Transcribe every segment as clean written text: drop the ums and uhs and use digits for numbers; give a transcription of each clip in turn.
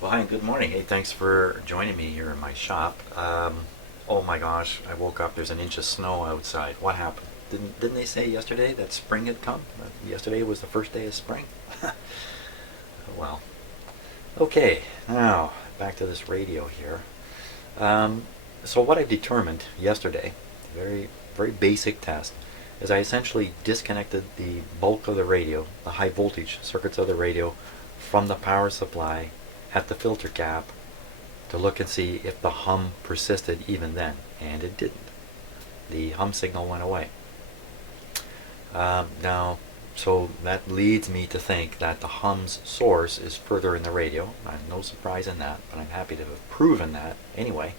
Well, hi, and good morning. Hey, thanks for joining me here in my shop. Oh my gosh, I woke up. There's an inch of snow outside. What happened? Didn't they say yesterday that spring had come? Yesterday was the first day of spring. Well, okay. Now back to this radio here. So what I determined yesterday, very basic test, is I essentially disconnected the bulk of the radio, the high voltage circuits of the radio, from the power supply at the filter cap to look and see if the hum persisted even then, and it didn't. The hum signal went away. Now, so that leads me to think that the hum's source is further in the radio. No surprise in that, but I'm happy to have proven that anyway.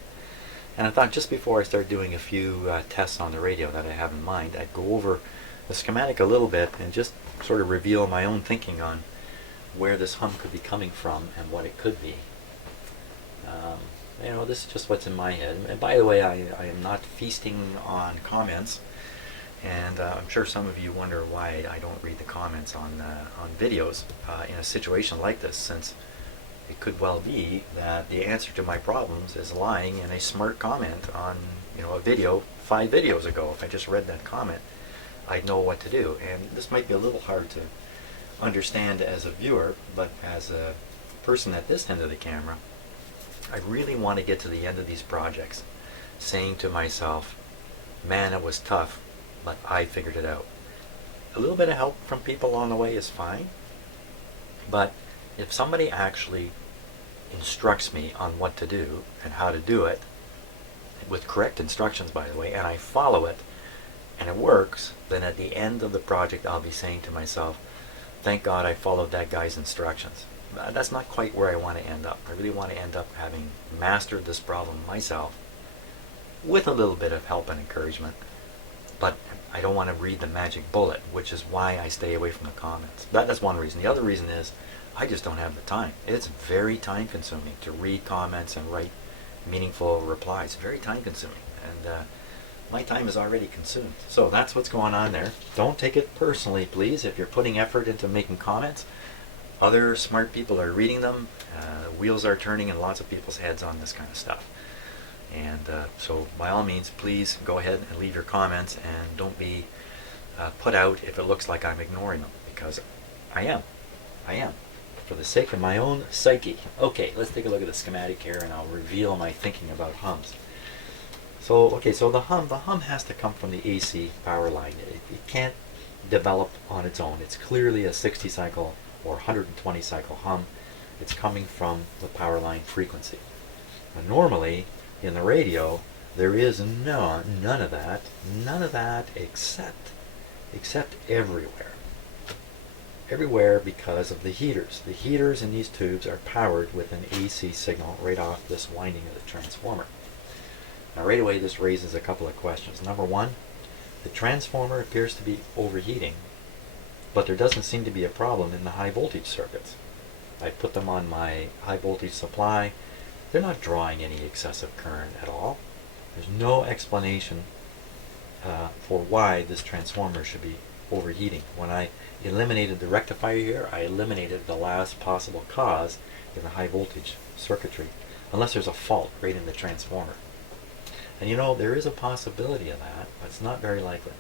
And I thought just before I start doing a few tests on the radio that I have in mind, I'd go over the schematic a little bit and just sort of reveal my own thinking on where this hum could be coming from and what it could be. This is just what's in my head. And by the way, I am not feasting on comments, and I'm sure some of you wonder why I don't read the comments on videos in a situation like this, since it could well be that the answer to my problems is lying in a smart comment on a video 5 videos ago. If I just read that comment, I'd know what to do. And this might be a little hard to understand as a viewer, but as a person at this end of the camera, I really want to get to the end of these projects saying to myself, man, it was tough, but I figured it out. A little bit of help from people along the way is fine, but if somebody actually instructs me on what to do and how to do it, with correct instructions by the way, and I follow it, and it works, then at the end of the project I'll be saying to myself, thank God I followed that guy's instructions. That's not quite where I want to end up. I really want to end up having mastered this problem myself with a little bit of help and encouragement, but I don't want to read the magic bullet, which is why I stay away from the comments. That's one reason. The other reason is I just don't have the time. It's very time consuming to read comments and write meaningful replies. Very time consuming, and my time is already consumed. So that's what's going on there. Don't take it personally, please. If you're putting effort into making comments, other smart people are reading them. Wheels are turning in lots of people's heads on this kind of stuff. And so by all means, please go ahead and leave your comments, and don't be put out if it looks like I'm ignoring them, because I am. For the sake of my own psyche. Okay, let's take a look at the schematic here, and I'll reveal my thinking about hums. So the hum has to come from the AC power line. It can't develop on its own. It's clearly a 60 cycle or 120 cycle hum. It's coming from the power line frequency. Now, normally in the radio there is none of that except everywhere because of the heaters. The heaters in these tubes are powered with an AC signal right off this winding of the transformer. Now right away this raises a couple of questions. Number one, the transformer appears to be overheating, but there doesn't seem to be a problem in the high voltage circuits. I put them on my high voltage supply. They're not drawing any excessive current at all. There's no explanation for why this transformer should be overheating. When I eliminated the rectifier here, I eliminated the last possible cause in the high voltage circuitry, unless there's a fault right in the transformer. And there is a possibility of that, but it's not very likely.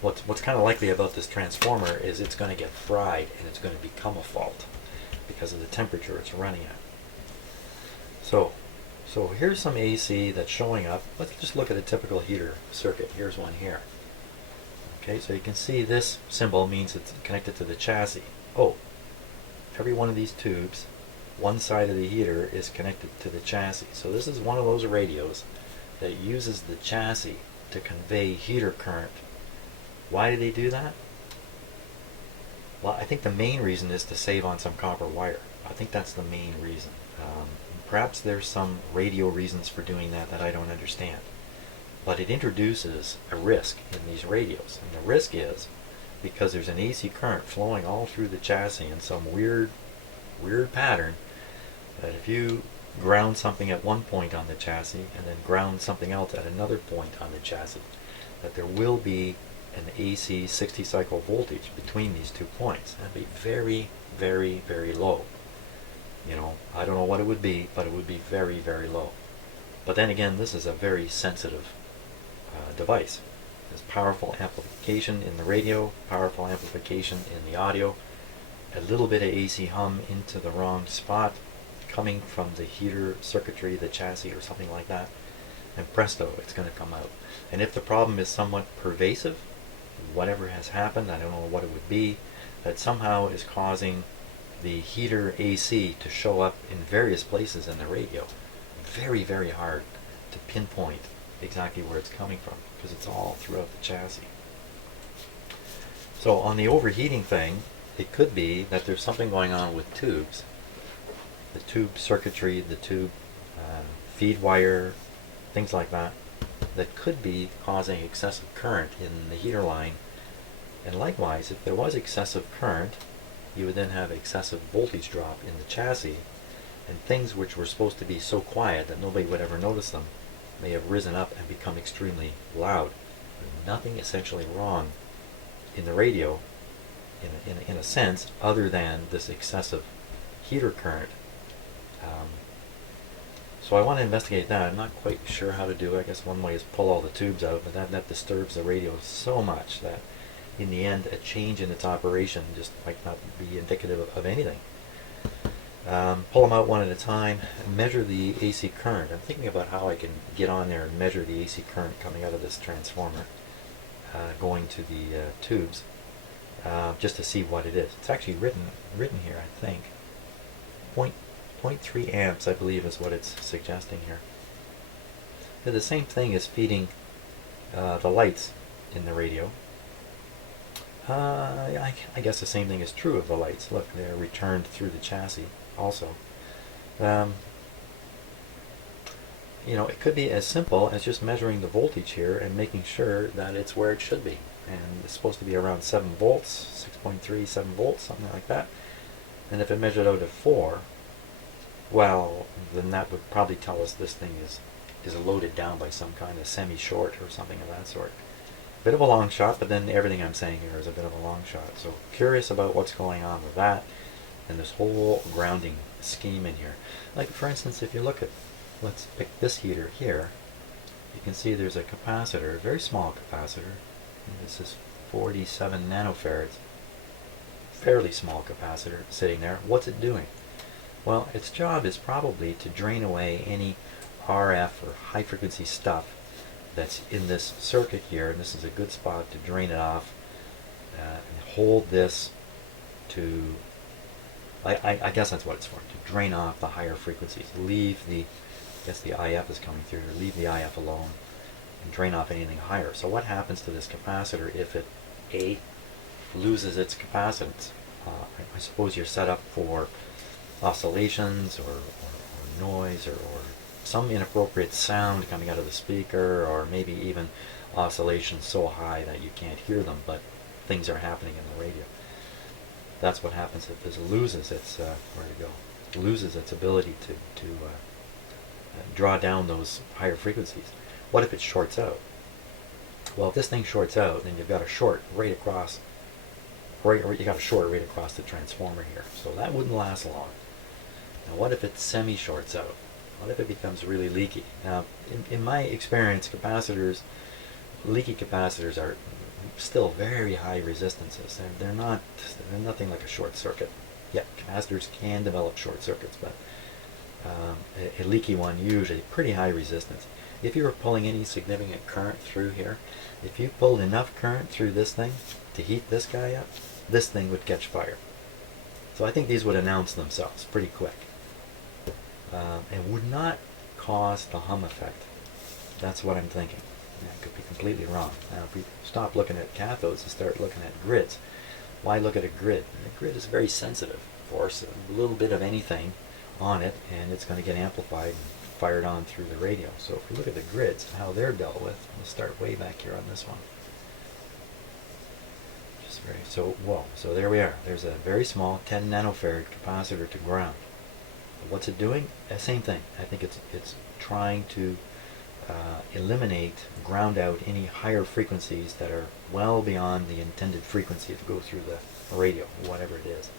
What's kind of likely about this transformer is it's going to get fried and it's going to become a fault because of the temperature it's running at. So here's some AC that's showing up. Let's just look at a typical heater circuit. Here's one here. Okay, so you can see this symbol means it's connected to the chassis. Oh, every one of these tubes, one side of the heater is connected to the chassis. So this is one of those radios that uses the chassis to convey heater current. Why do they do that? Well, I think the main reason is to save on some copper wire. I think that's the main reason. Perhaps there's some radio reasons for doing that I don't understand. But it introduces a risk in these radios. And the risk is because there's an AC current flowing all through the chassis in some weird pattern, that if you ground something at one point on the chassis and then ground something else at another point on the chassis, that there will be an AC 60 cycle voltage between these 2 points. That'd be very, very, very low. You know, I don't know what it would be, but it would be very, very low. But then again, this is a very sensitive device. There's powerful amplification in the radio, powerful amplification in the audio, a little bit of AC hum into the wrong spot coming from the heater circuitry, the chassis or something like that, and presto, it's going to come out. And if the problem is somewhat pervasive, whatever has happened, I don't know what it would be, that somehow is causing the heater AC to show up in various places in the radio. Very, very hard to pinpoint exactly where it's coming from because it's all throughout the chassis. So on the overheating thing, it could be that there's something going on with tubes. The tube circuitry, the tube feed wire, things like that, that could be causing excessive current in the heater line. And likewise, if there was excessive current, you would then have excessive voltage drop in the chassis, and things which were supposed to be so quiet that nobody would ever notice them may have risen up and become extremely loud. Nothing essentially wrong in the radio in a sense other than this excessive heater current. So I want to investigate that. I'm not quite sure how to do it. I guess one way is pull all the tubes out, but that disturbs the radio so much that in the end a change in its operation just might not be indicative of anything. Pull them out one at a time and measure the AC current. I'm thinking about how I can get on there and measure the AC current coming out of this transformer going to the tubes just to see what it is. It's actually written here, I think. 0.3 amps, I believe, is what it's suggesting here. And the same thing is feeding the lights in the radio. I guess the same thing is true of the lights. Look, they're returned through the chassis also. You know, it could be as simple as just measuring the voltage here and making sure that it's where it should be. And it's supposed to be around 7 volts, 6.3, 7 volts, something like that. And if it measured out at 4, well, then that would probably tell us this thing is loaded down by some kind of semi-short or something of that sort. Bit of a long shot, but then everything I'm saying here is a bit of a long shot. So curious about what's going on with that and this whole grounding scheme in here. Like for instance, if you look at, let's pick this heater here, you can see there's a capacitor, a very small capacitor. This is 47 nanofarads. Fairly small capacitor sitting there. What's it doing? Well, its job is probably to drain away any RF or high frequency stuff that's in this circuit here, and this is a good spot to drain it off and hold this to, I guess that's what it's for, to drain off the higher frequencies. Leave the, I guess the IF is coming through here, leave the IF alone and drain off anything higher. So what happens to this capacitor if it, A, loses its capacitance? I suppose you're set up for oscillations or noise or some inappropriate sound coming out of the speaker, or maybe even oscillations so high that you can't hear them, but things are happening in the radio. That's what happens if this loses its where'd it go? Loses its ability to draw down those higher frequencies. What if it shorts out? Well, if this thing shorts out, then you've got a short right across. You got a short right across the transformer here, so that wouldn't last long. Now, what if it semi-shorts out? What if it becomes really leaky? Now, in my experience, leaky capacitors are still very high resistances. They're nothing like a short circuit. Yeah, capacitors can develop short circuits, but a leaky one usually pretty high resistance. If you were pulling any significant current through here, if you pulled enough current through this thing to heat this guy up, this thing would catch fire. So I think these would announce themselves pretty quick. And would not cause the hum effect. That's what I'm thinking. I could be completely wrong. Now, if we stop looking at cathodes and start looking at grids, why look at a grid? A grid is very sensitive. Of course, a little bit of anything on it, and it's going to get amplified and fired on through the radio. So if we look at the grids and how they're dealt with, we'll start way back here on this one. So there we are. There's a very small 10 nanofarad capacitor to ground. What's it doing? Same thing. I think it's trying to eliminate, ground out any higher frequencies that are well beyond the intended frequency to go through the radio, whatever it is.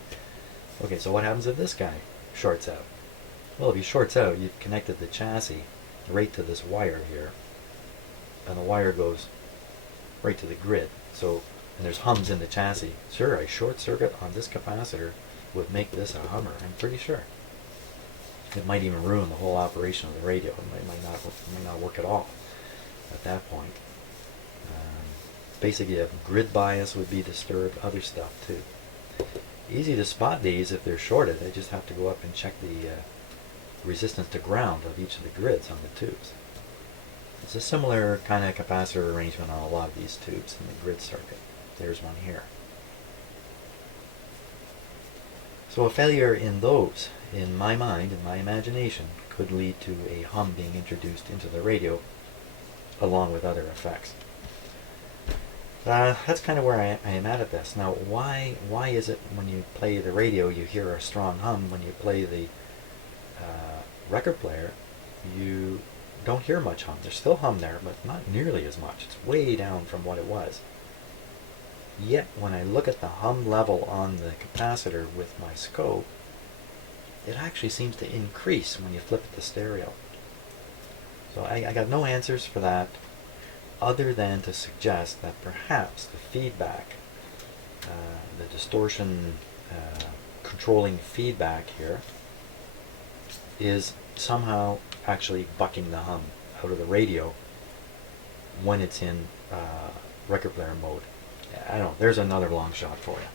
Okay, so what happens if this guy shorts out? Well, if he shorts out, you've connected the chassis right to this wire here, and the wire goes right to the grid. So, and there's hums in the chassis. Sure, a short circuit on this capacitor would make this a Hummer, I'm pretty sure. It might even ruin the whole operation of the radio. It might not work at all at that point. Basically, grid bias would be disturbed, other stuff too. Easy to spot these if they're shorted. I just have to go up and check the resistance to ground of each of the grids on the tubes. It's a similar kind of capacitor arrangement on a lot of these tubes in the grid circuit. There's one here. So a failure in those, in my mind, in my imagination, could lead to a hum being introduced into the radio along with other effects. That's kind of where I am at this. Now, why is it when you play the radio you hear a strong hum? When you play the record player, you don't hear much hum. There's still hum there, but not nearly as much. It's way down from what it was. Yet, when I look at the hum level on the capacitor with my scope, it actually seems to increase when you flip it to stereo. So I got no answers for that, other than to suggest that perhaps the feedback, the distortion controlling feedback here, is somehow actually bucking the hum out of the radio when it's in record player mode. I don't know. There's another long shot for you.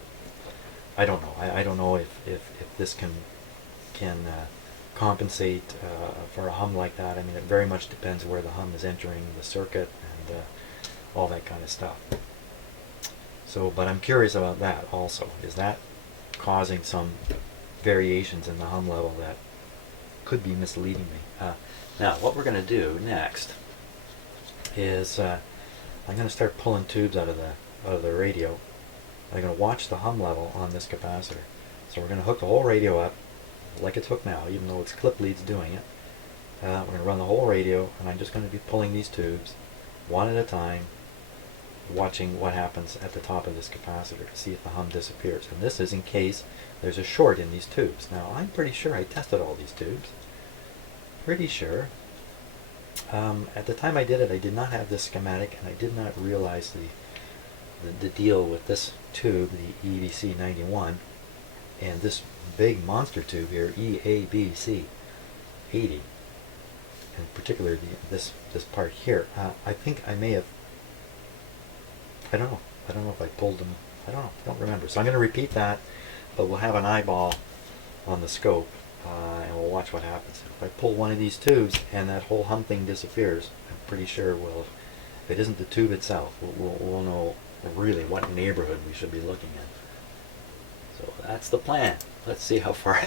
I don't know. I don't know if this can compensate for a hum like that. I mean, it very much depends where the hum is entering the circuit and all that kind of stuff. So, but I'm curious about that also. Is that causing some variations in the hum level that could be misleading me? Now, what we're going to do next is I'm going to start pulling tubes out of the radio. I'm going to watch the hum level on this capacitor. So we're going to hook the whole radio up like it's hooked now, even though it's clip leads doing it. We're going to run the whole radio, and I'm just going to be pulling these tubes one at a time, watching what happens at the top of this capacitor to see if the hum disappears. And this is in case there's a short in these tubes. Now, I'm pretty sure I tested all these tubes. Pretty sure. At the time I did it, I did not have this schematic, and I did not realize the deal with this tube, the EVC 91, and this big monster tube here, EABC 80, in particular this part here. I think I may have, I don't know if I pulled them, I don't remember. So I'm going to repeat that, but we'll have an eyeball on the scope, and we'll watch what happens. If I pull one of these tubes and that whole hum thing disappears, I'm pretty sure we'll, if it isn't the tube itself, we'll know really what neighborhood we should be looking at. So that's the plan. Let's see how far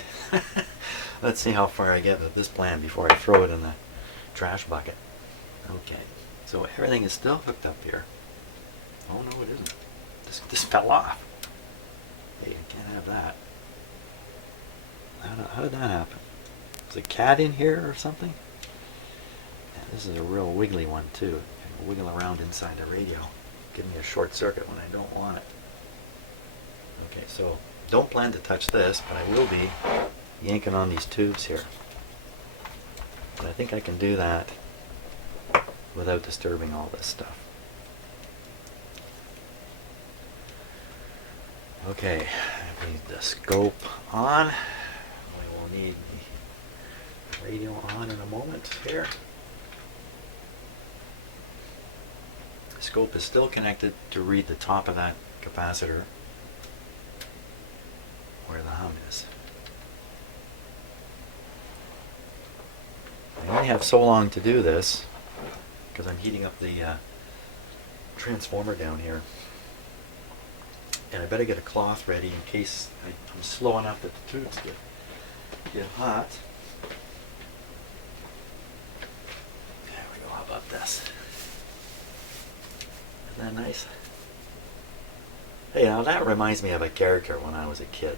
let's see how far I get with this plan before I throw it in the trash bucket. Okay, so everything is still hooked up here. Oh no, it isn't. This fell off. Hey, you can't have that. How did that happen? Is a cat in here or something? Yeah, this is a real wiggly one too. It can wiggle around inside the radio. Give me a short circuit when I don't want it. Okay, so don't plan to touch this, but I will be yanking on these tubes here. But I think I can do that without disturbing all this stuff. Okay, I need the scope on. We will need the radio on in a moment here. The scope is still connected to read the top of that capacitor where the hum is. I only have so long to do this because I'm heating up the transformer down here. And I better get a cloth ready in case I'm slow enough that the tubes get hot. There we go. How about this? Isn't that nice? Hey, now that reminds me of a character when I was a kid.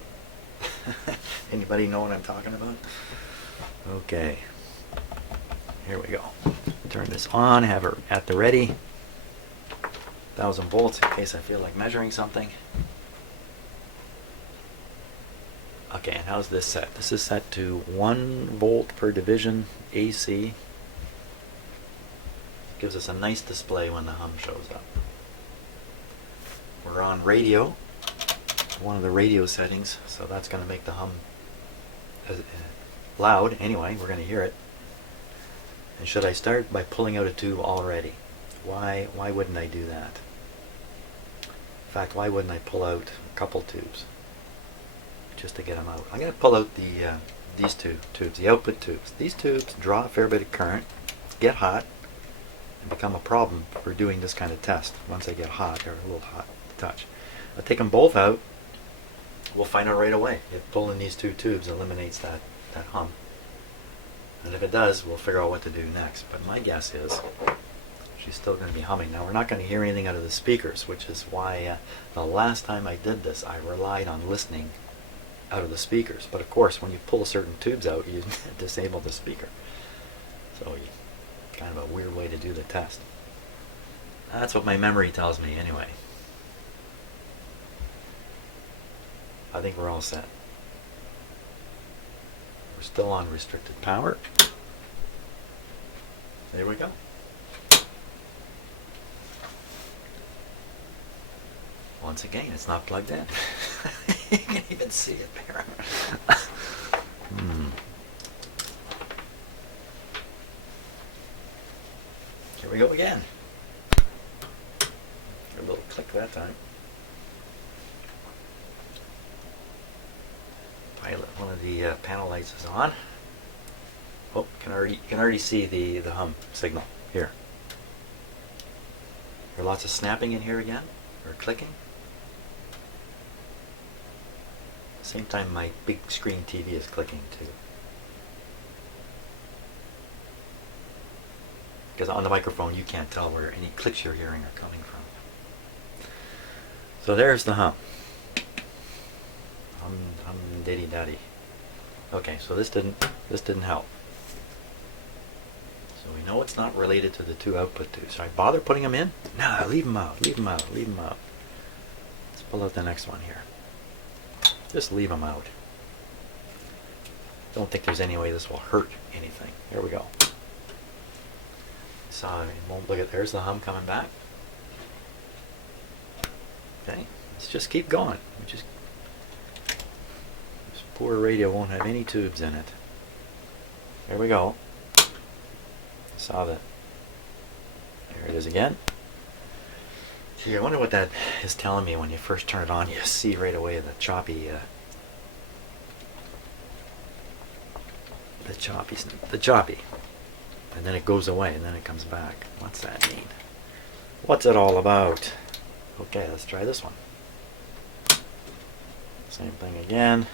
Anybody know what I'm talking about? Okay. Here we go. Turn this on, have her at the ready. 1000 volts in case I feel like measuring something. Okay. Okay, and how's this set? This is set to 1 volt per division AC. Gives us a nice display when the hum shows up. We're on radio, one of the radio settings, so that's going to make the hum loud. Anyway, we're going to hear it. And should I start by pulling out a tube already? Why wouldn't I do that? In fact, why wouldn't I pull out a couple tubes just to get them out? I'm going to pull out these two tubes, the output tubes. These tubes draw a fair bit of current, get hot, and become a problem for doing this kind of test. Once they get hot, they're a little hot to touch. I'll take them both out. We'll find out right away if pulling these 2 tubes eliminates that hum. And if it does, we'll figure out what to do next. But my guess is she's still going to be humming. Now, we're not going to hear anything out of the speakers, which is why the last time I did this, I relied on listening out of the speakers. But of course, when you pull certain tubes out, you disable the speaker. So kind of a weird way to do the test. That's what my memory tells me anyway. I think we're all set. We're still on restricted power. There we go. Once again, it's not plugged in. You can even see it there. Here we go again. A little click that time. Pilot, one of the panel lights is on. Oh, you can already see the hum signal here. There are lots of snapping in here again, or clicking. Same time my big screen TV is clicking too. Because on the microphone you can't tell where any clicks you're hearing are coming from. So there's the hum. Hum diddy daddy. Okay, so this didn't help. So we know it's not related to the 2 output tubes. Should I bother putting them in? No, leave them out. Leave them out. Leave them out. Let's pull out the next one here. Just leave them out. Don't think there's any way this will hurt anything. Here we go. So look at, there's the hum coming back. Okay, let's just keep going. This poor radio won't have any tubes in it. There we go. Saw that. There it is again. Gee, I wonder what that is telling me when you first turn it on. You see right away the choppy, and then it goes away and then it comes back. What's that mean? What's it all about? Okay, let's try this one. Same thing again.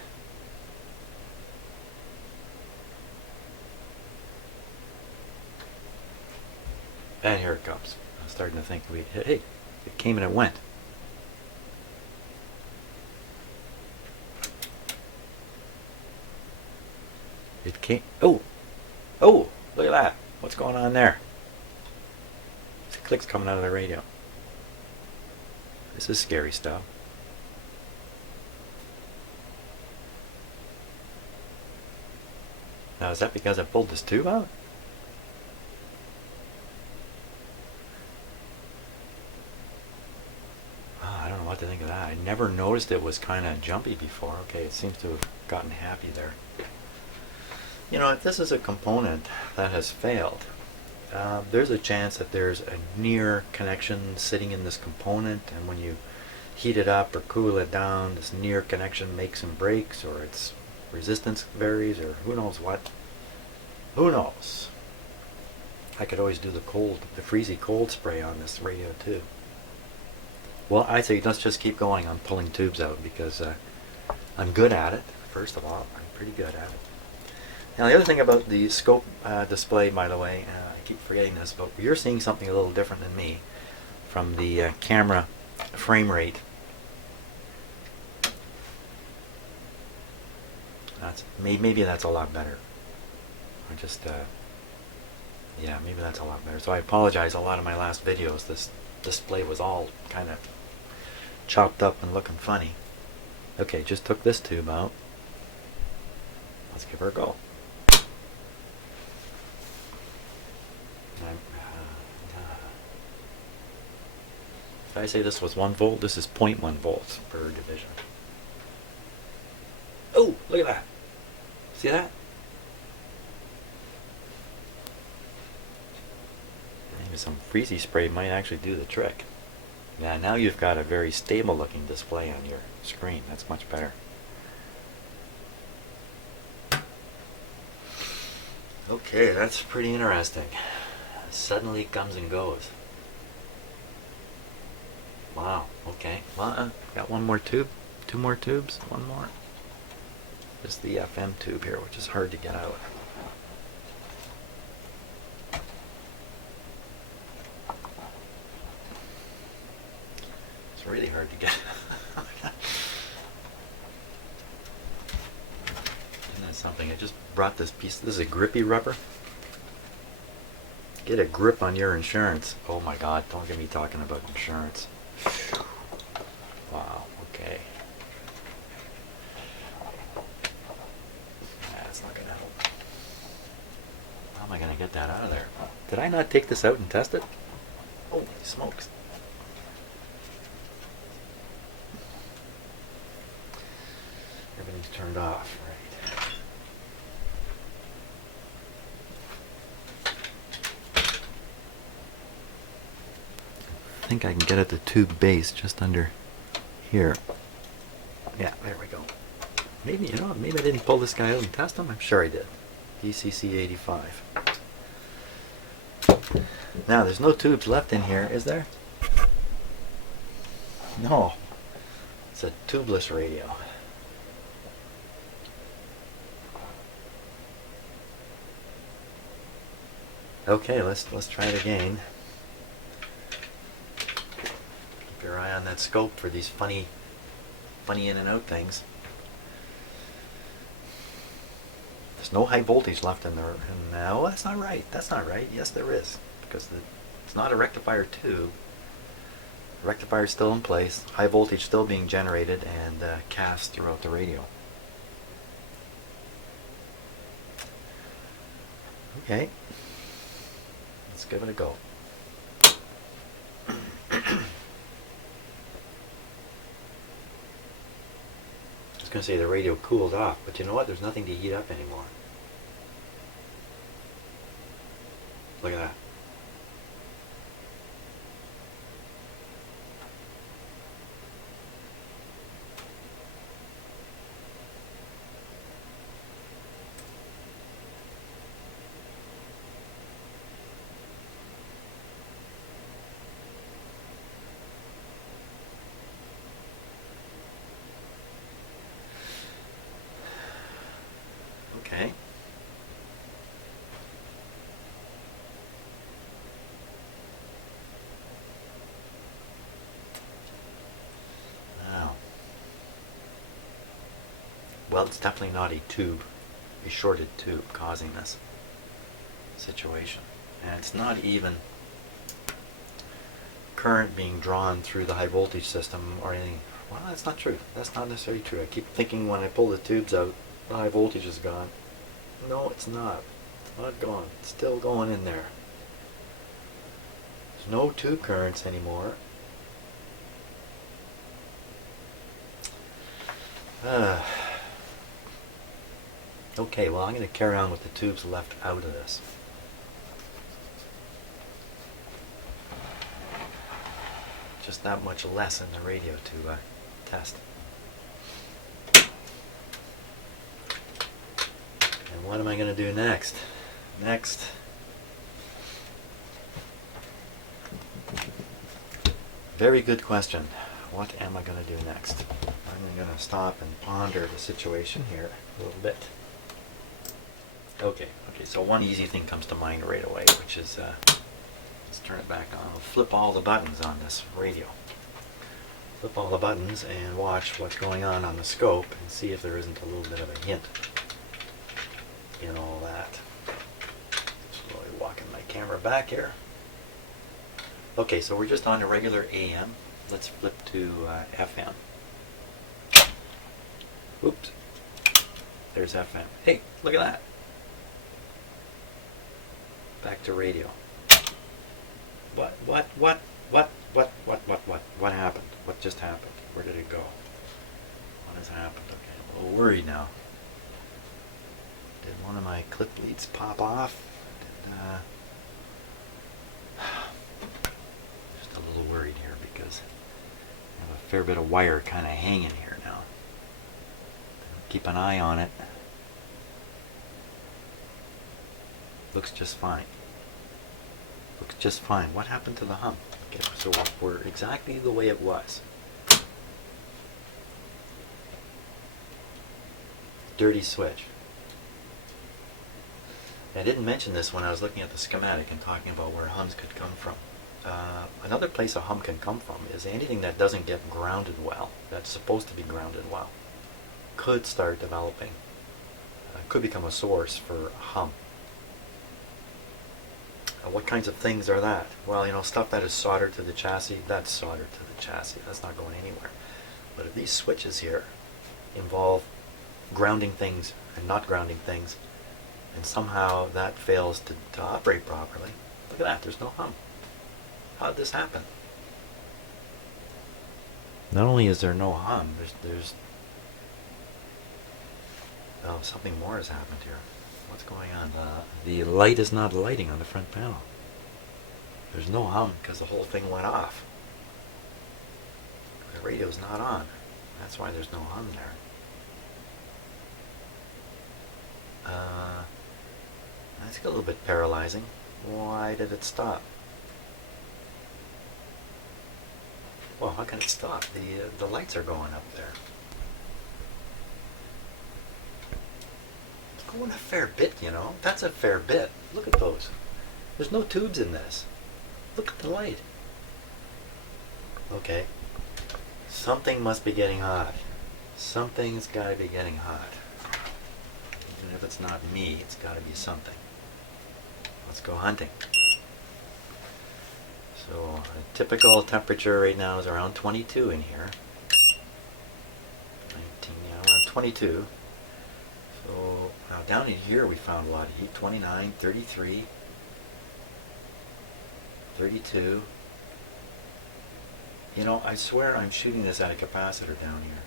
And here it comes. I'm starting to think, hey, it came and it went. It came. Oh, look at that. What's going on there? There's clicks coming out of the radio. This is scary stuff. Now, is that because I pulled this tube out? I don't know what to think of that. I never noticed it was kind of jumpy before. Okay, it seems to have gotten happy there. You know, if this is a component that has failed, there's a chance that there's a near connection sitting in this component, and when you heat it up or cool it down, this near connection makes and breaks, or its resistance varies, or who knows what. Who knows? I could always do the freezy cold spray on this radio too. Well, I say let's just keep going on pulling tubes out, because I'm good at it. First of all, I'm pretty good at it. Now, the other thing about the scope display, by the way, I keep forgetting this, but you're seeing something a little different than me from the camera frame rate. Maybe that's a lot better. I just, yeah, maybe that's a lot better. So I apologize. A lot of my last videos, this display was all kind of chopped up and looking funny. Okay, just took this tube out. Let's give her a go. If I say this was 1 volt, this is 0.1 volts per division. Oh, look at that. See that? Maybe some freezy spray might actually do the trick. Yeah, now you've got a very stable looking display on your screen. That's much better. Okay, that's pretty interesting. Suddenly comes and goes. Wow, okay. Well, got one more tube, 2 more tubes, one more. Just the FM tube here, which is hard to get out. It's really hard to get. Isn't that something? I just brought this piece. This is a grippy rubber. Get a grip on your insurance. Oh my God, don't get me talking about insurance. Wow, okay. That's not gonna help. How am I gonna get that out of there? Did I not take this out and test it? Holy smokes. Everything's turned off, right? I think I can get at the tube base just under here. Yeah, there we go. Maybe, you know, maybe I didn't pull this guy out and test him. I'm sure I did. DCC 85. Now, there's no tubes left in here, is there? No. It's a tubeless radio. Okay, let's try it again. Keep your eye on that scope for these funny in and out things. There's no high voltage left in there. No, that's not right. That's not right. Yes, there is, because it's not a rectifier tube. The rectifier's still in place. High voltage still being generated and cast throughout the radio. Okay. Let's give it a go. I was going to say the radio cooled off, but you know what? There's nothing to heat up anymore. Look at that. Okay. Now, well, it's definitely not a tube, a shorted tube causing this situation. And it's not even current being drawn through the high voltage system or anything. Well, that's not true. That's not necessarily true. I keep thinking when I pull the tubes out, the high voltage is gone. No, it's not. It's not gone. It's still going in there. There's no tube currents anymore. Okay, well, I'm going to carry on with the tubes left out of this. Just that much less in the radio to test. And what am I going to do next? Very good question. What am I going to do next? I'm going to stop and ponder the situation here a little bit. Okay, so one easy thing comes to mind right away, which is, let's turn it back on. I'll flip all the buttons on this radio. Flip all the buttons and watch what's going on the scope and see if there isn't a little bit of a hint in all that. Slowly walking my camera back here. Okay, so we're just on a regular AM. Let's flip to FM. Oops. There's FM. Hey, look at that. Back to radio. What happened? What just happened? Where did it go? What has happened? Okay, I'm a little worried now. Did one of my clip leads pop off? Just a little worried here because I have a fair bit of wire kind of hanging here now. Keep an eye on it. Looks just fine. Looks just fine. What happened to the hum? Okay, so we're exactly the way it was. Dirty switch. I didn't mention this when I was looking at the schematic and talking about where hums could come from. Another place a hum can come from is anything that doesn't get grounded well, that's supposed to be grounded well, could start developing, could become a source for a hum. What kinds of things are that? Well, you know, stuff that is soldered to the chassis, that's soldered to the chassis. That's not going anywhere. But if these switches here involve grounding things and not grounding things, and somehow that fails to operate properly, look at that, there's no hum. How did this happen? Not only is there no hum, there's oh, something more has happened here. What's going on? The light is not lighting on the front panel. There's no hum because the whole thing went off. The radio's not on. That's why there's no hum there. That's a little bit paralyzing. Why did it stop? Well, how can it stop? The lights are going up there. It's going a fair bit, you know. That's a fair bit. Look at those. There's no tubes in this. Look at the light. Okay. Something must be getting hot. Something's got to be getting hot. Even if it's not me, it's got to be something. Let's go hunting. So a typical temperature right now is around 22 in here. 19, yeah, around 22. So now down in here we found a lot of heat. 29, 33, 32. You know, I swear I'm shooting this at a capacitor down here.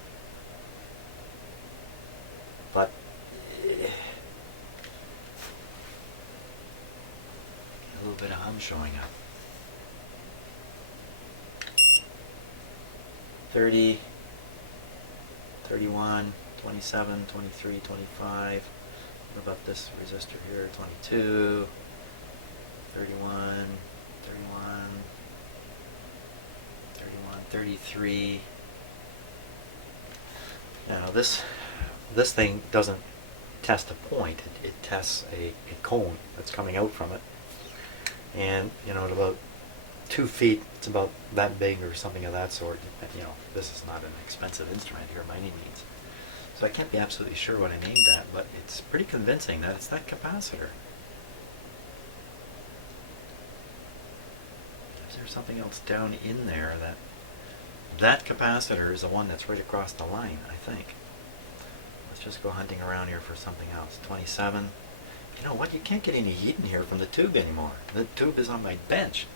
But a little bit of hum showing up. 30, 31, 27, 23, 25. What about this resistor here? 22, 31, 31, 31, 33. Now this thing doesn't test a point. It tests a cone that's coming out from it. And, you know, at about 2 feet, it's about that big or something of that sort. You know, this is not an expensive instrument here by any means. So I can't be absolutely sure what I named that, but it's pretty convincing that it's that capacitor. Is there something else down in there that capacitor is the one that's right across the line, I think. Let's just go hunting around here for something else. 27. You know what? You can't get any heat in here from the tube anymore. The tube is on my bench.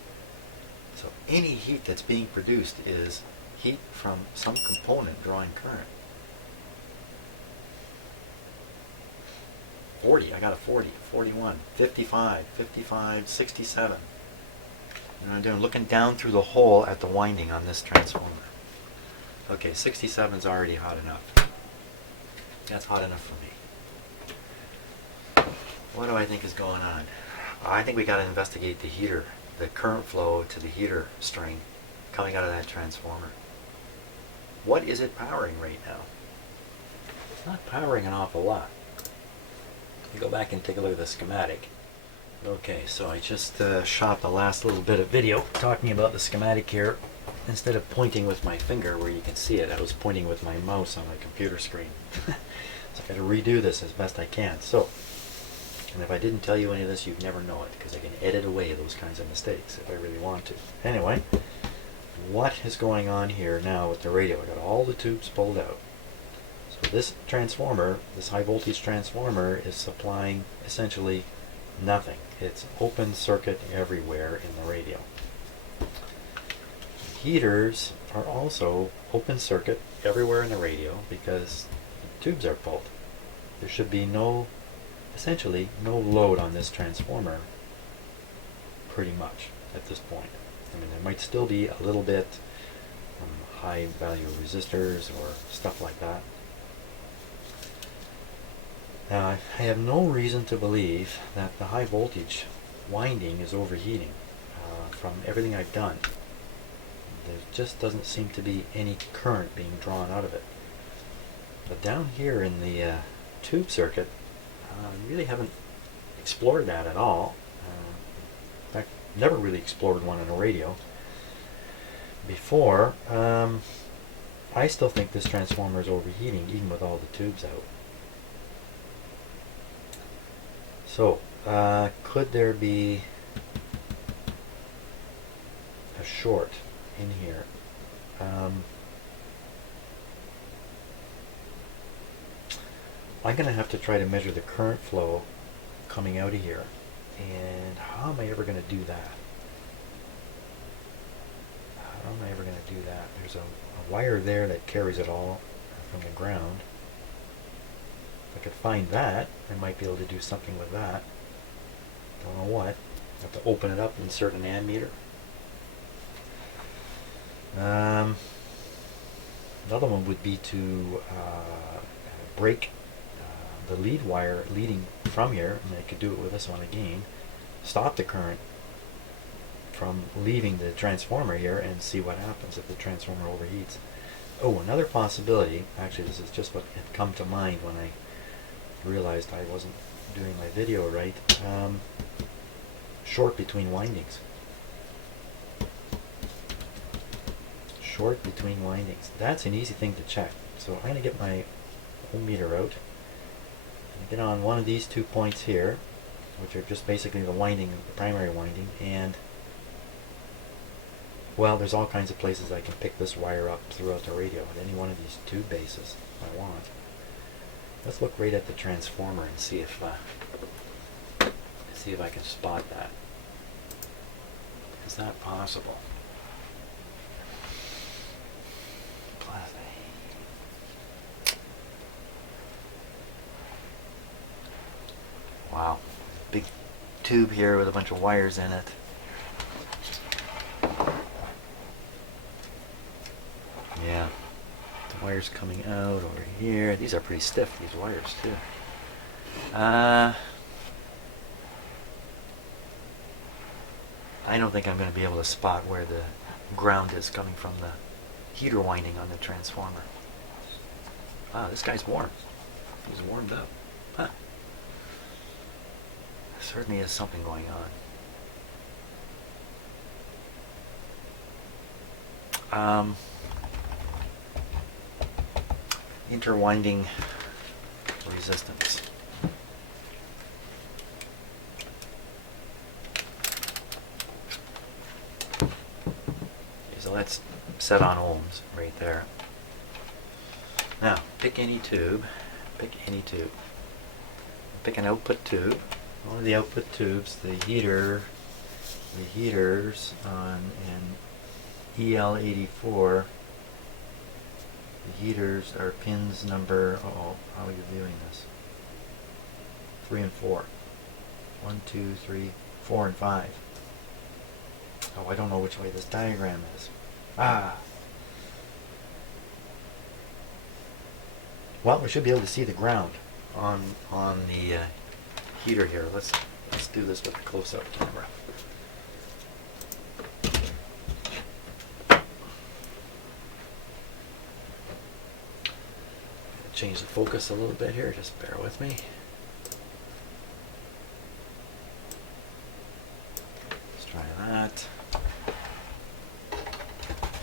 So any heat that's being produced is heat from some component drawing current. 40, I got a 40, 41, 55, 55, 67. You know what I'm doing? Looking down through the hole at the winding on this transformer. Okay, 67's already hot enough. That's hot enough for me. What do I think is going on? I think we got to investigate the heater, the current flow to the heater string coming out of that transformer. What is it powering right now? It's not powering an awful lot. You go back and take a look at the schematic. Okay, so I just shot the last little bit of video talking about the schematic here. Instead of pointing with my finger where you can see it, I was pointing with my mouse on my computer screen. So I've got to redo this as best I can. So, and if I didn't tell you any of this, you'd never know it, because I can edit away those kinds of mistakes if I really want to. Anyway, what is going on here now with the radio? I got all the tubes pulled out. So So this transformer, this high voltage transformer, is supplying essentially nothing. It's open circuit everywhere in the radio. Heaters are also open circuit everywhere in the radio because the tubes are pulled. There should be essentially no load on this transformer pretty much at this point. I mean, there might still be a little bit from high value resistors or stuff like that. Now, I have no reason to believe that the high voltage winding is overheating from everything I've done. There just doesn't seem to be any current being drawn out of it. But down here in the tube circuit, I really haven't explored that at all. In fact, never really explored one on a radio before. I still think this transformer is overheating even with all the tubes out. So, could there be a short in here? I'm going to have to try to measure the current flow coming out of here. And how am I ever going to do that? How am I ever going to do that? There's a wire there that carries it all from the ground. If I could find that, I might be able to do something with that. Don't know what. I have to open it up, insert an ammeter. Another one would be to break the lead wire leading from here, and I could do it with this one again, stop the current from leaving the transformer here and see what happens if the transformer overheats. Oh, another possibility, actually this is just what had come to mind when I realized I wasn't doing my video right, short between windings. Short between windings. That's an easy thing to check. So I'm going to get my ohm meter out and get on one of these 2 points here, which are just basically the winding, the primary winding, and well, there's all kinds of places I can pick this wire up throughout the radio at any one of these tube bases if I want. Let's look right at the transformer and see if I can spot that. Is that possible? Wow, big tube here with a bunch of wires in it. Yeah, the wires coming out over here. These are pretty stiff, these wires too. I don't think I'm going to be able to spot where the ground is coming from the heater winding on the transformer. Ah, this guy's warm. He's warmed up. Huh. Certainly is something going on. Interwinding resistance. Okay, so that's set on ohms right there. Now, pick any tube. Pick any tube. Pick an output tube. One of the output tubes, the heaters on an EL84. The heaters are pins number, how are you viewing this? 3 and 4. 1, 2, 3, 4, and 5. Oh, I don't know which way this diagram is. Ah! Well, we should be able to see the ground on the heater here. Let's do this with a close-up camera. Change the focus a little bit here, just bear with me. Let's try that.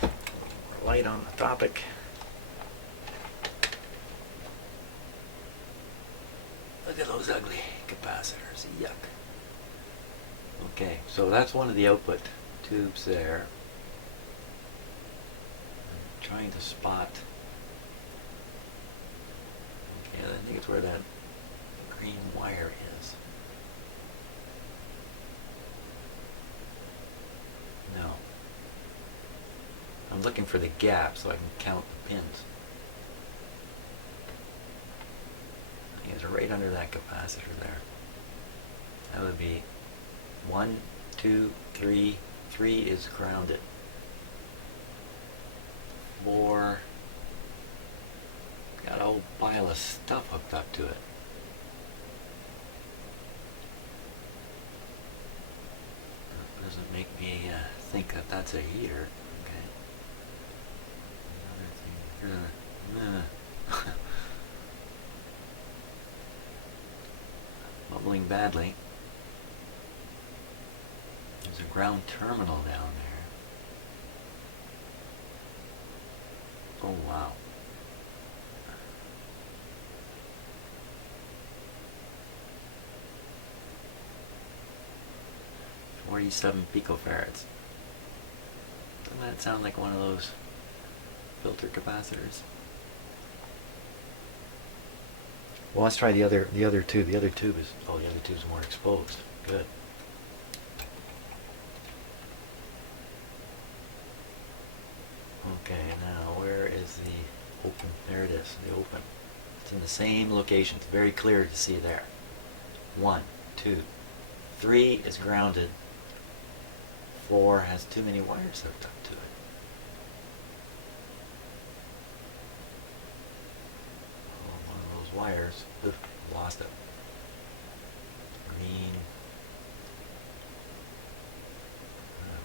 More light on the topic. Look at those ugly capacitors, yuck. Okay, so that's one of the output tubes there. I'm trying to spot Yeah, I think it's where that green wire is. No. I'm looking for the gap so I can count the pins. I think it's right under that capacitor there. That would be 1, 2, 3. 3 is grounded. 4 got a whole pile of stuff hooked up to it. That doesn't make me think that that's a heater. Okay. Another thing. Bubbling badly. There's a ground terminal down there. Oh wow. 47 picofarads. Doesn't that sound like one of those filter capacitors? Well, let's try the other tube. The other tube is the other tube's more exposed. Good. Okay, now where is the open? There it is, the open. It's in the same location. It's very clear to see there. 1, 2, 3 is grounded. 4 has too many wires hooked up to it. Oh, one of those wires. Ugh, lost it. Green.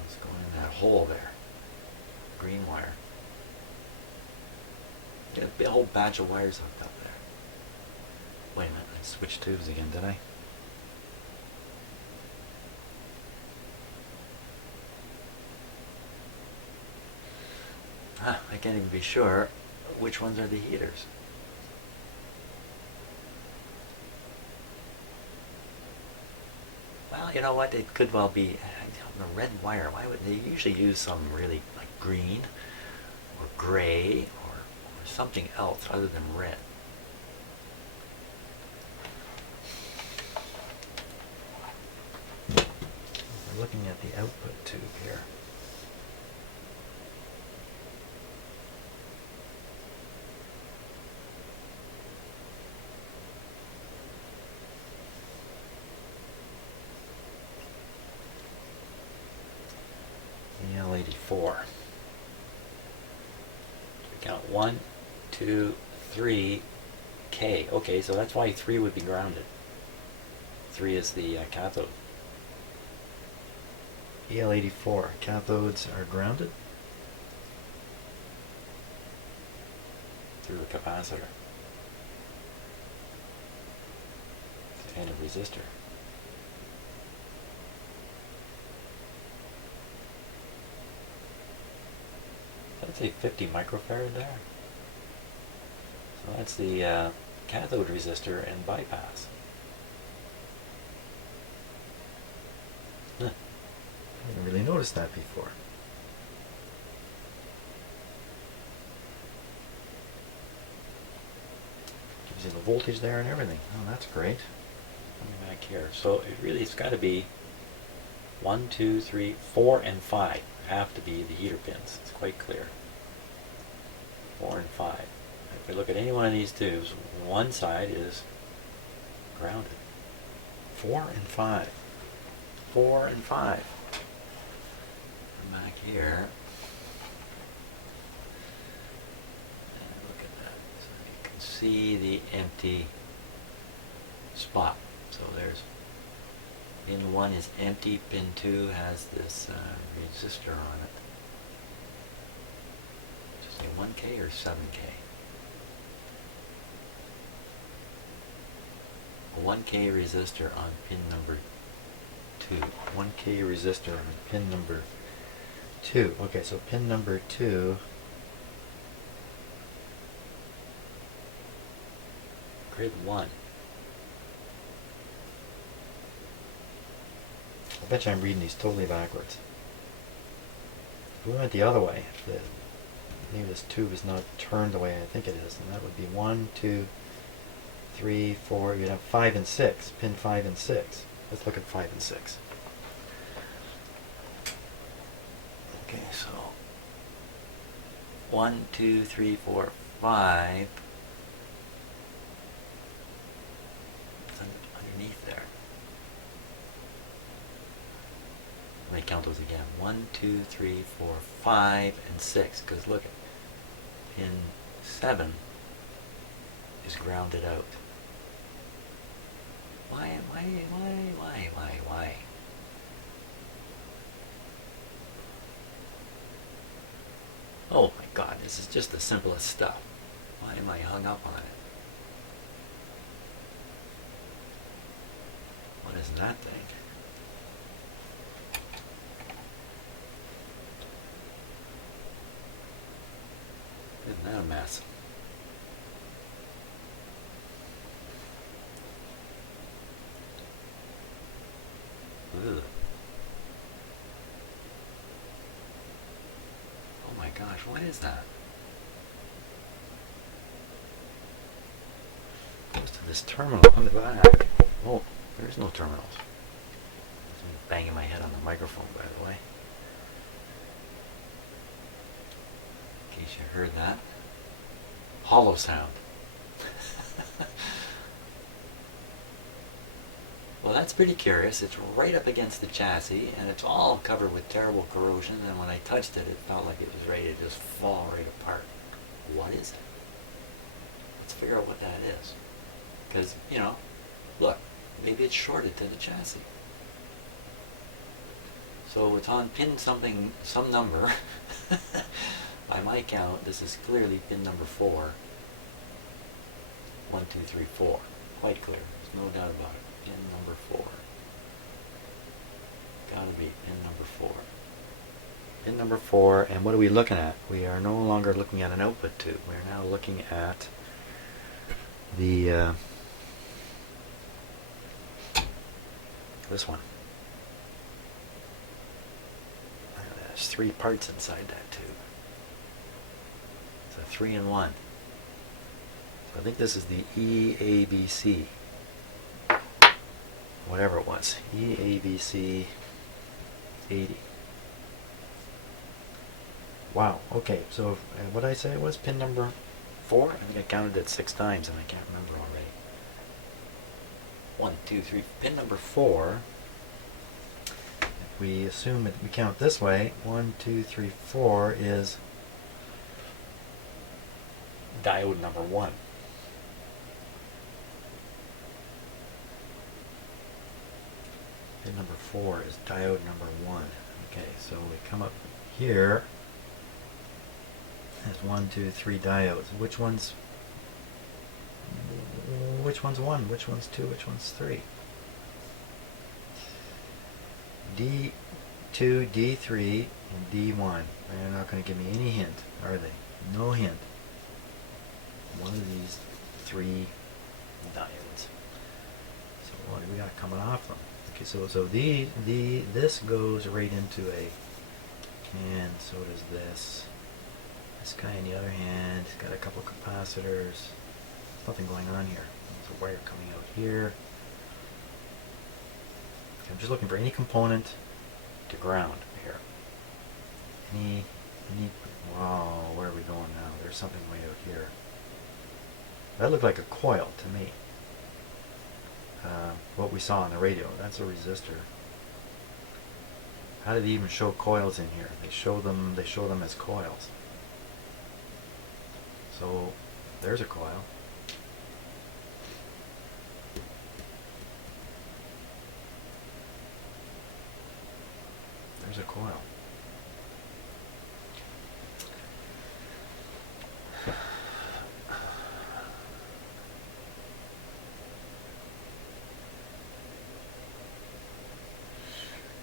What's going in that hole there? Green wire. Get a whole batch of wires hooked up there. Wait a minute, I switched tubes again, did I? I can't even be sure which ones are the heaters. Well, you know what? It could well be a red wire. Why would they usually use some really like green or gray or something else other than red? We're looking at the output tube here. EL84. We count 1, 2, 3, K. Okay, so that's why 3 would be grounded. 3 is the cathode. EL84, cathodes are grounded through the capacitor and a resistor. That's a 50 microfarad there. So that's the cathode resistor and bypass. Huh. I didn't really notice that before. Gives you the voltage there and everything. Oh, that's great. Coming back here. So it's got to be 1, 2, 3, 4, and 5 have to be the heater pins. It's quite clear. 4 and 5. If we look at any one of these tubes, one side is grounded. 4 and 5. 4 and 5. Come back here. And look at that. So you can see the empty spot. So there's pin 1 is empty, pin 2 has this resistor on it. Just say 1K or 7K? A 1K resistor on pin number 2. 1K resistor on pin number 2. Okay, so pin number 2. Grid 1. I bet you I'm reading these totally backwards. If we went the other way, maybe this tube is not turned the way I think it is, and that would be 1, 2, 3, 4, you'd have 5 and 6, pin 5 and 6. Let's look at 5 and 6. Okay, so 1, 2, 3, 4, 5. It's underneath there. Let me count those again. 1, 2, 3, 4, 5, and 6. Because look, pin 7 is grounded out. Why? Oh my God, this is just the simplest stuff. Why am I hung up on it? What is that thing? Isn't that a mess? Ugh. Oh my gosh, what is that? Goes to this terminal on the back. Oh, there's no terminals. I'm banging my head on the microphone, by the way. In case you heard that. Hollow sound. Well, that's pretty curious. It's right up against the chassis, and it's all covered with terrible corrosion, and when I touched it, it felt like it was ready to just fall right apart. What is it? Let's figure out what that is. Because, you know, look, maybe it's shorted to the chassis. So it's on pin something, some number. By my count, this is clearly pin number 4. 1, 2, 3, 4. Quite clear. There's no doubt about it. Pin number 4. Gotta be pin number 4. Pin number 4, and what are we looking at? We are no longer looking at an output tube. We are now looking at the this one. There's 3 parts inside that tube. It's a 3-in-1. So I think this is the EABC. Whatever it was. EABC 80. Wow, okay, so what did I say it was? Pin number 4? I think I counted it 6 times and I can't remember already. 1, 2, 3. Pin number 4. If we assume that we count this way, 1, 2, 3, 4 is diode number 1. Pin number 4 is diode number 1. Okay, so we come up here. There's 1, 2, 3 diodes. Which one's 1? Which one's 2? Which one's 3? D2, D3, and D1. They're not going to give me any hint, are they? No hint. One of these 3 diodes. So what do we got coming off them? Okay, so this goes right into a, and so does this. This guy, on the other hand, has got a couple of capacitors. There's nothing going on here. There's a wire coming out here. Okay, I'm just looking for any component to ground here. Any. Wow, where are we going now? There's something way out here. That looked like a coil to me. What we saw on the radio. That's a resistor. How did they even show coils in here? They show them as coils. So there's a coil. There's a coil.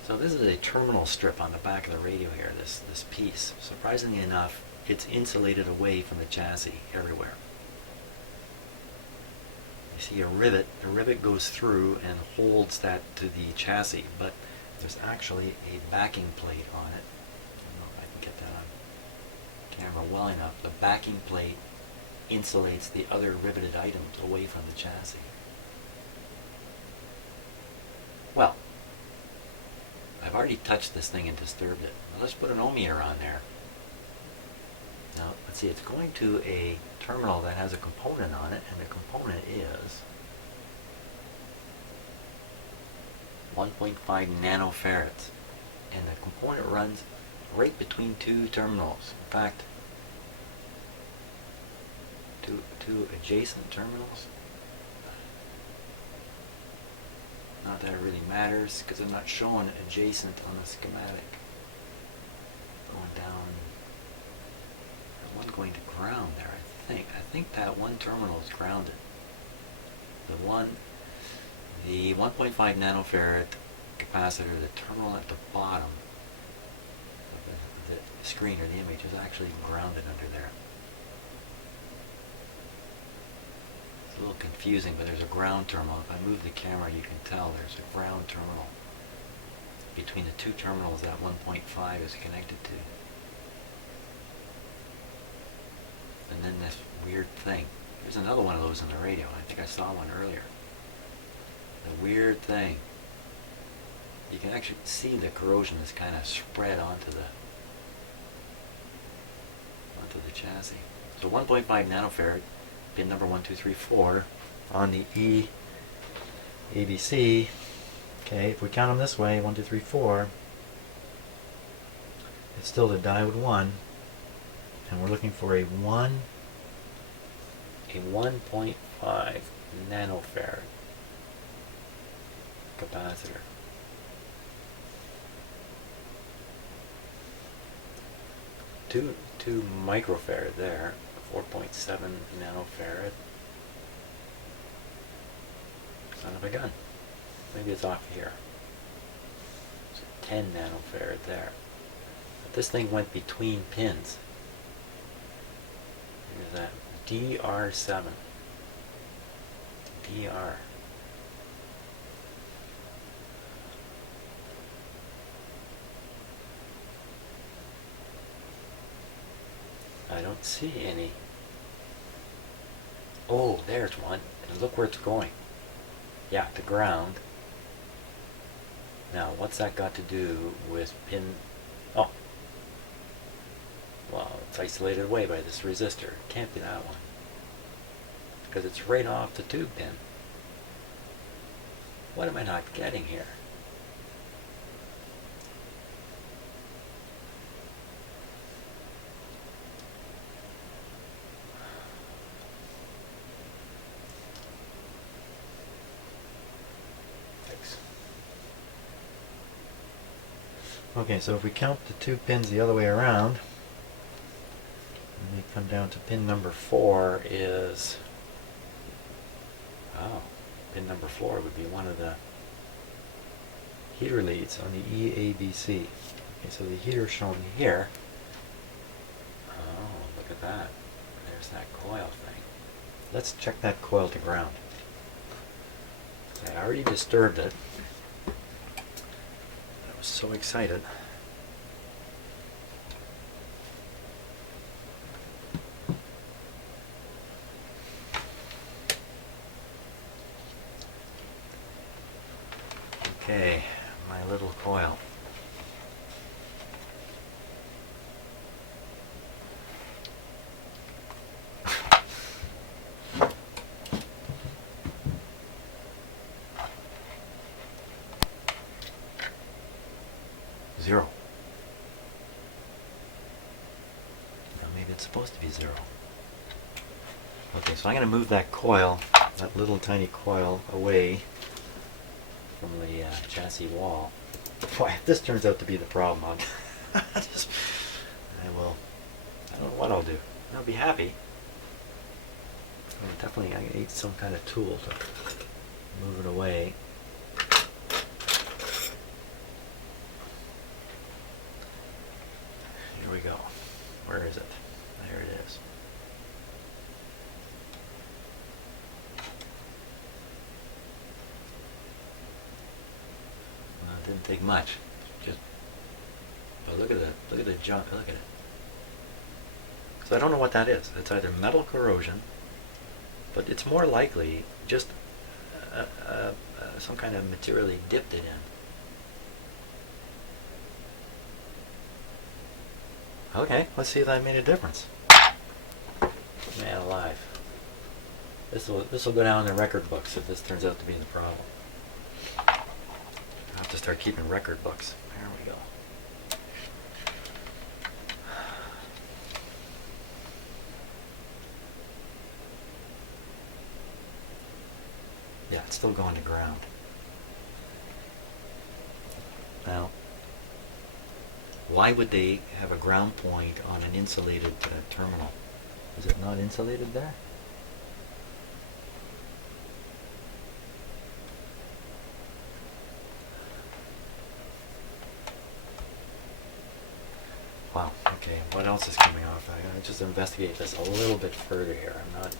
So this is a terminal strip on the back of the radio here, this piece. Surprisingly enough, it's insulated away from the chassis everywhere. You see a rivet. The rivet goes through and holds that to the chassis, but there's actually a backing plate on it. I don't know if I can get that on camera well enough. The backing plate insulates the other riveted items away from the chassis. Well, I've already touched this thing and disturbed it. Now let's put an ohmmeter on there. Now, let's see, it's going to a terminal that has a component on it, and the component is 1.5 nanofarads. And the component runs right between two terminals. In fact, two adjacent terminals. Not that it really matters, because I'm not showing adjacent on the schematic. Going down, one going to ground there, I think. I think that one terminal is grounded. The 1.5 nanofarad capacitor, the terminal at the bottom of the screen or the image is actually grounded under there. It's a little confusing, but there's a ground terminal. If I move the camera, you can tell there's a ground terminal between the two terminals that 1.5 is connected to. And then this weird thing. There's another one of those in the radio. I think I saw one earlier. The weird thing. You can actually see the corrosion is kind of spread onto the chassis. So 1.5 nanofarad, pin number 1, 2, 3, 4 on the E ABC. Okay, if we count them this way, 1, 2, 3, 4, it's still the diode 1, and we're looking for a 1.5 nanofarad capacitor. Two microfarad there, 4.7 nanofarad. Son of a gun. Maybe it's off here. So 10 nanofarad there. But this thing went between pins. Here's that. DR7. DR. I don't see any. Oh, there's one. And look where it's going. Yeah, to ground. Now, what's that got to do with pin... Oh. Well, it's isolated away by this resistor. It can't be that one. Because it's right off the tube pin. What am I not getting here? Okay, so if we count the two pins the other way around, and we come down to pin number 4 is, pin number 4 would be one of the heater leads on the EABC. Okay, so the heater shown here. Oh, look at that. There's that coil thing. Let's check that coil to ground. I already disturbed it. I was so excited. Okay, my little coil. Zero. Now maybe it's supposed to be 0. Okay, so I'm going to move that coil, that little tiny coil, away from the chassis wall. Boy, if this turns out to be the problem, I don't know what I'll do. I'll be happy. Definitely, I need some kind of tool to move it away. Here we go. Where is it? There it is. Well, it didn't take much. Just, but look at the junk. Look at it. So I don't know what that is. It's either metal corrosion, but it's more likely just some kind of material he dipped it in. Okay, let's see if that made a difference. Man alive. This will go down in the record books if this turns out to be the problem. I'll have to start keeping record books. There we go. Yeah, it's still going to ground. Now, why would they have a ground point on an insulated terminal? Is it not insulated there? Wow, okay, what else is coming off? I'm going to just investigate this a little bit further here. I'm not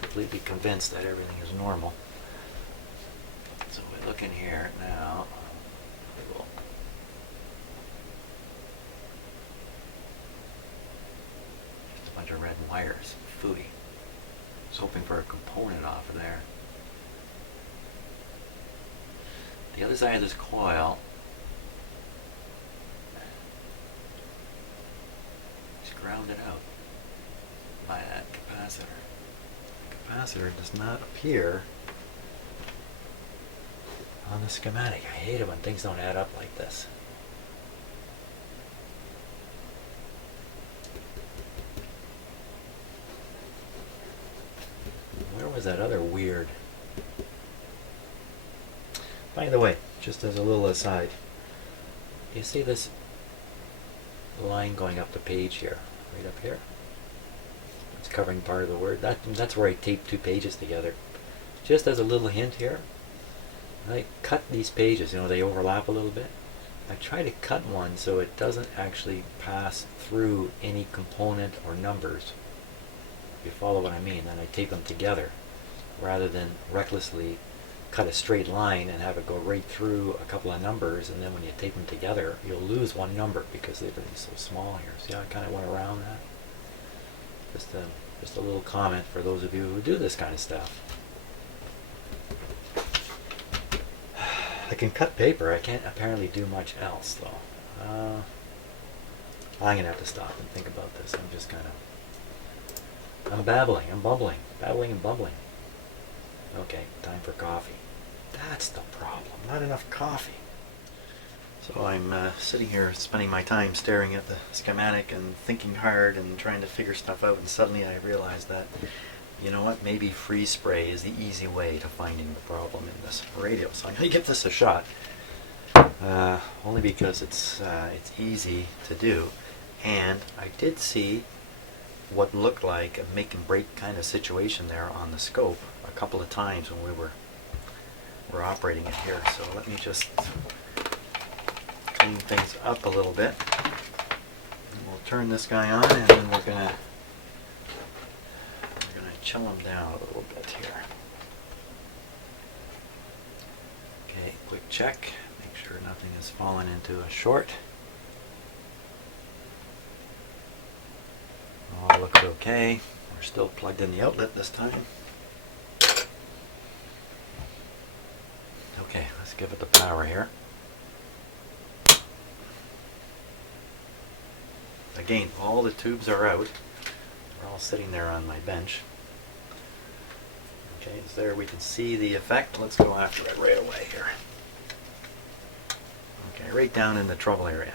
completely convinced that everything is normal. So we look in here now. Cool. Just a bunch of red wires. Phooey. I was hoping for a component off of there. The other side of this coil is grounded out by that capacitor. The capacitor does not appear on the schematic. I hate it when things don't add up like this. Where was that other weird? By the way, just as a little aside, you see this line going up the page here, right up here? It's covering part of the word. That's where I tape two pages together. Just as a little hint here, I cut these pages, they overlap a little bit. I try to cut one so it doesn't actually pass through any component or numbers. If you follow what I mean, then I tape them together rather than recklessly cut a straight line and have it go right through a couple of numbers, and then when you tape them together, you'll lose one number because everything's so small here. See how I kind of went around that? Just a little comment for those of you who do this kind of stuff. I can cut paper. I can't apparently do much else, though. I'm going to have to stop and think about this. I'm just kind of... I'm babbling. I'm bubbling. Babbling and bubbling. Okay, time for coffee. That's the problem. Not enough coffee. So I'm sitting here spending my time staring at the schematic and thinking hard and trying to figure stuff out, and suddenly I realize that, you know what, maybe freeze spray is the easy way to finding the problem in this radio. So I'm going to give this a shot, only because it's easy to do, and I did see what looked like a make and break kind of situation there on the scope a couple of times when we were operating it here. So let me just clean things up a little bit. And we'll turn this guy on, and then we're gonna chill him down a little bit here. Okay, quick check. Make sure nothing has fallen into a short. All looks okay. We're still plugged in the outlet this time. Okay, let's give it the power here. Again, all the tubes are out. They're all sitting there on my bench. Okay, so there we can see the effect. Let's go after it right away here. Okay, right down in the trouble area.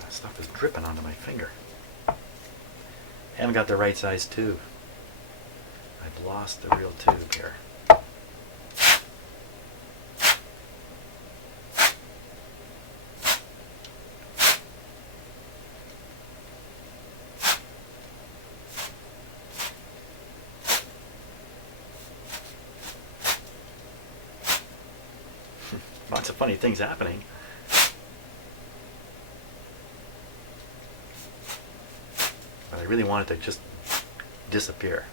That stuff is dripping onto my finger. Haven't got the right size tube. I've lost the real tube here. Lots of funny things happening. But I really want it to just disappear.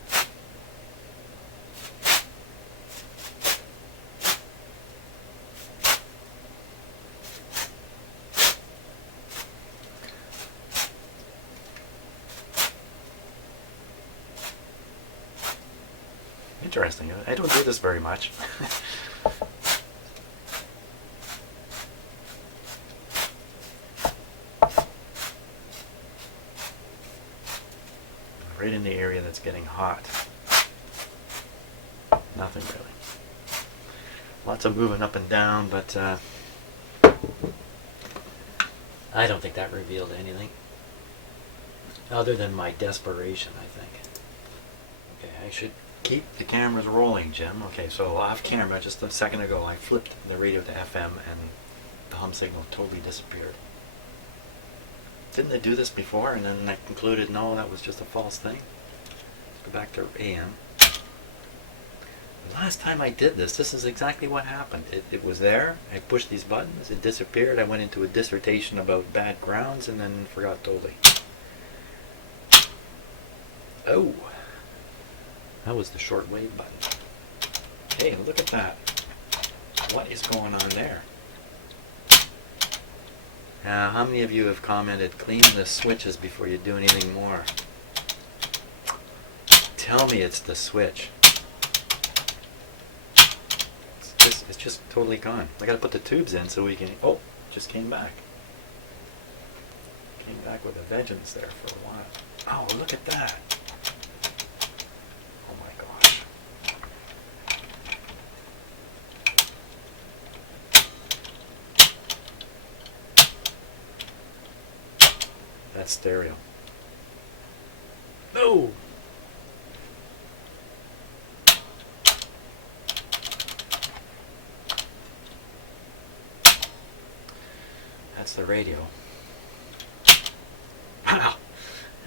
interesting. I don't do this very much. Right in the area that's getting hot. Nothing really. Lots of moving up and down, but I don't think that revealed anything. Other than my desperation, I think. Okay, I should keep the cameras rolling, Jim. Okay, so off camera, just a second ago, I flipped the radio to FM and the hum signal totally disappeared. Didn't they do this before? And then I concluded, no, that was just a false thing. Let's go back to AM. The last time I did this is exactly what happened. It was there, I pushed these buttons, it disappeared, I went into a dissertation about bad grounds and then forgot totally. Oh, that was the shortwave button. Hey, look at that. What is going on there? How many of you have commented, clean the switches before you do anything more? Tell me it's the switch. It's just totally gone. I gotta put the tubes in so we can, oh, just came back. Came back with a vengeance there for a while. Oh, look at that. Oh my gosh. That's stereo. No! That's the radio. Wow!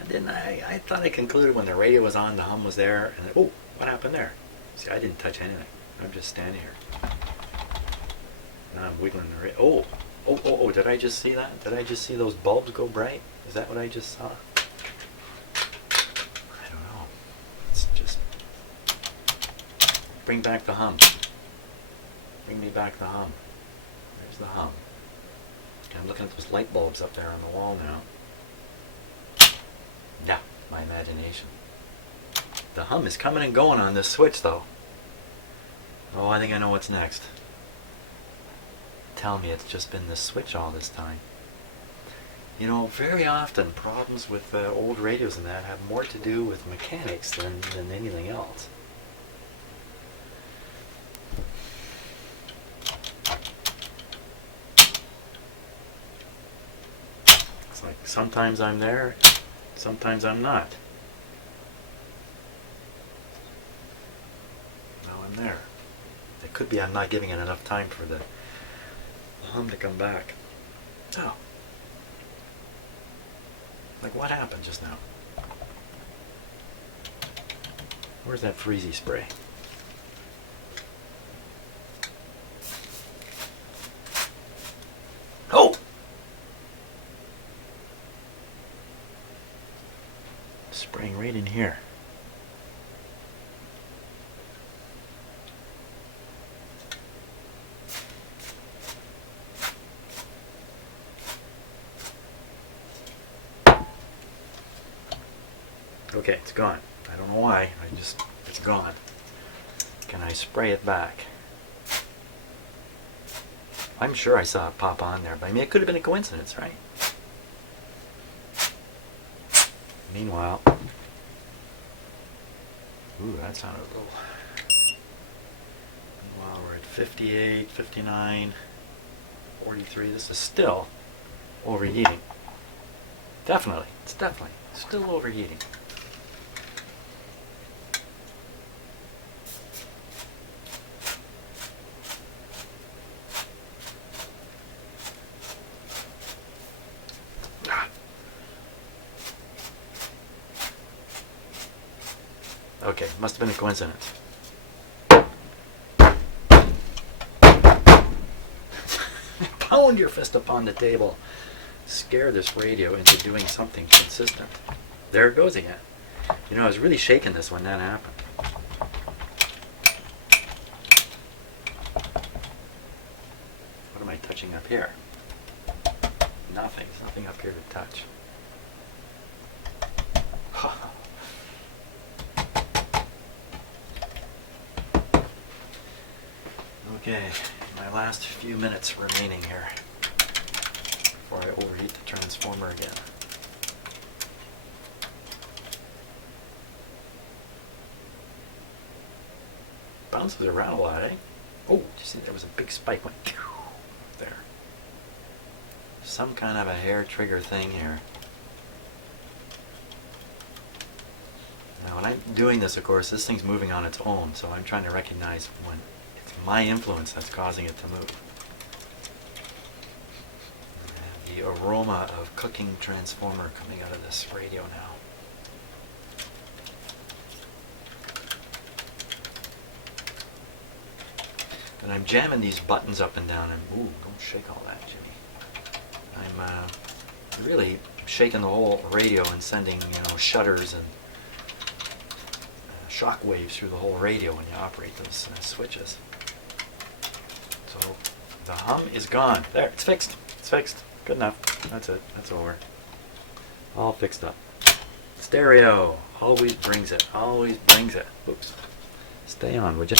And then I thought I concluded when the radio was on, the hum was there, and then, oh, what happened there? See, I didn't touch anything. I'm just standing here. Now I'm wiggling the radio. Oh, did I just see that? Did I just see those bulbs go bright? Is that what I just saw? I don't know. Let's just bring back the hum. Bring me back the hum. There's the hum. Okay, I'm looking at those light bulbs up there on the wall now. Yeah, my imagination. The hum is coming and going on this switch though. Oh, I think I know what's next. Tell me it's just been this switch all this time. You know, very often problems with old radios and that have more to do with mechanics than anything else. It's like sometimes I'm there, sometimes I'm not. Now I'm there. It could be I'm not giving it enough time for the hum to come back. Oh. Like what happened just now? Where's that freezy spray? Oh! Spraying right in here. Okay, it's gone. I don't know why. It's gone. Can I spray it back? I'm sure I saw it pop on there, but I mean, it could have been a coincidence, right? Meanwhile, ooh, that sounded low. Meanwhile, we're at 58, 59, 43. This is still overheating. Definitely. It's definitely still overheating. Okay, must have been a coincidence. Pound your fist upon the table. Scare this radio into doing something consistent. There it goes again. You know, I was really shaking this when that happened. What am I touching up here? Nothing. There's nothing up here to touch. Okay, my last few minutes remaining here before I overheat the transformer again. Bounces around a lot, eh? Oh, did you see there was a big spike went there. Some kind of a hair trigger thing here. Now when I'm doing this, of course, this thing's moving on its own, so I'm trying to recognize when it's my influence that's causing it to move. And the aroma of cooking transformer coming out of this radio now. And I'm jamming these buttons up and down, and ooh, don't shake all that, Jimmy. I'm really shaking the whole radio and sending, shudders and shock waves through the whole radio when you operate those switches. So the hum is gone. There, it's fixed. It's fixed. Good enough. That's it. That's over. All fixed up. Stereo always brings it. Always brings it. Oops. Stay on, would you?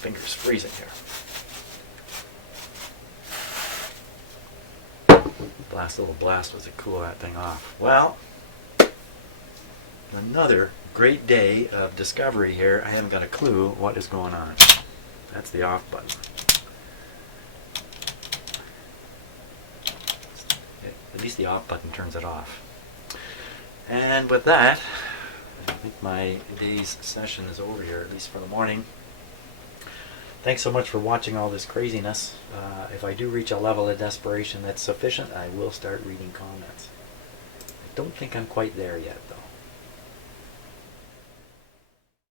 Fingers freezing here. Last little blast was to cool that thing off. Well, another great day of discovery here. I haven't got a clue what is going on. That's the off button. At least the off button turns it off. And with that, I think my day's session is over here, at least for the morning. Thanks so much for watching all this craziness. If I do reach a level of desperation that's sufficient, I will start reading comments. I don't think I'm quite there yet, though.